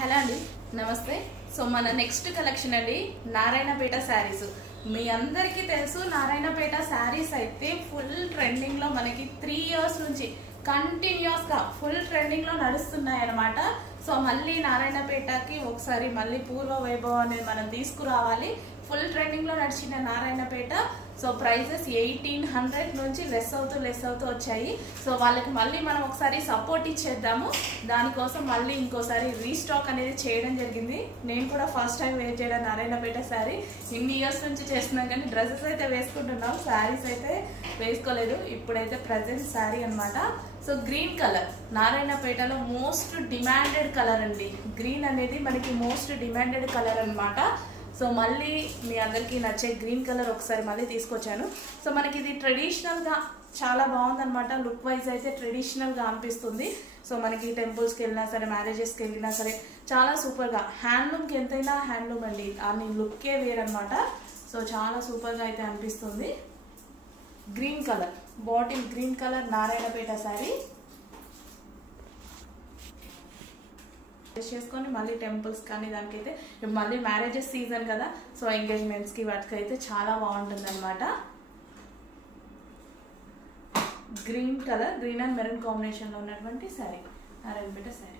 Hello అండి, నమస్తే. So మన నెక్స్ట్ కలెక్షన్ అండి నారాయణపేట శారీస్. మీ అందరికీ తెలుసు నారాయణపేట శారీస్ అయితే ఫుల్ ట్రెండింగ్ లో మనకి 3 years నుంచి కంటిన్యూస్ గా ఫుల్ ట్రెండింగ్ లో నడుస్తున్నాయి అన్నమాట. సో మళ్ళీ నారాయణపేటకి ఒకసారి మళ్ళీ పూర్వ వైభవం అనేది మనం తీసుకురావాలి. ఫుల్ ట్రెండింగ్ లో నడిచిన నారాయణపేట. సో ప్రైజెస్ 1800 నుంచి లెస్ అవుతూ వచ్చాయి. సో వాళ్ళకి మళ్ళీ మనం ఒకసారి సపోర్ట్ ఇచ్చేద్దాము. దానికోసం మళ్ళీ ఇంకోసారి రీస్టాక్ అనేది చేయడం జరిగింది. నేను కూడా ఫస్ట్ టైం వేర్ చేయడం నారాయణపేట శారీ. ఇన్ని ఇయర్స్ నుంచి చేస్తున్నాం కానీ డ్రెస్సెస్ అయితే వేసుకుంటున్నాం, శారీస్ అయితే వేసుకోలేదు. ఇప్పుడైతే ప్రజెంట్ శారీ అనమాట. సో గ్రీన్ కలర్ నారాయణపేటలో మోస్ట్ డిమాండెడ్ కలర్ అండి. గ్రీన్ అనేది మనకి మోస్ట్ డిమాండెడ్ కలర్ అనమాట. సో మళ్ళీ మీ అందరికీ నచ్చే గ్రీన్ కలర్ ఒకసారి మళ్ళీ తీసుకొచ్చాను. సో మనకి ఇది ట్రెడిషనల్గా చాలా బాగుందనమాట. లుక్ వైజ్ అయితే ట్రెడిషనల్గా అనిపిస్తుంది. సో మనకి టెంపుల్స్కి వెళ్ళినా సరే, మ్యారేజెస్కి వెళ్ళినా సరే చాలా సూపర్గా, హ్యాండ్లూమ్కి ఎంతైనా హ్యాండ్లూమ్ అండి, అని లుక్కే వేరనమాట. సో చాలా సూపర్గా అయితే అనిపిస్తుంది. Green colour, bottle green colour Narayanpet sari చేసుకొని మళ్ళీ టెంపుల్స్ కానీ దానికైతే మళ్ళీ మ్యారేజెస్ సీజన్ కదా, సో ఎంగేజ్మెంట్స్కి వాటికి అయితే చాలా బాగుంటుంది అనమాట. Green colour, green and maroon కాంబినేషన్లో ఉన్నటువంటి శారీ నారాయణపేట శారీ.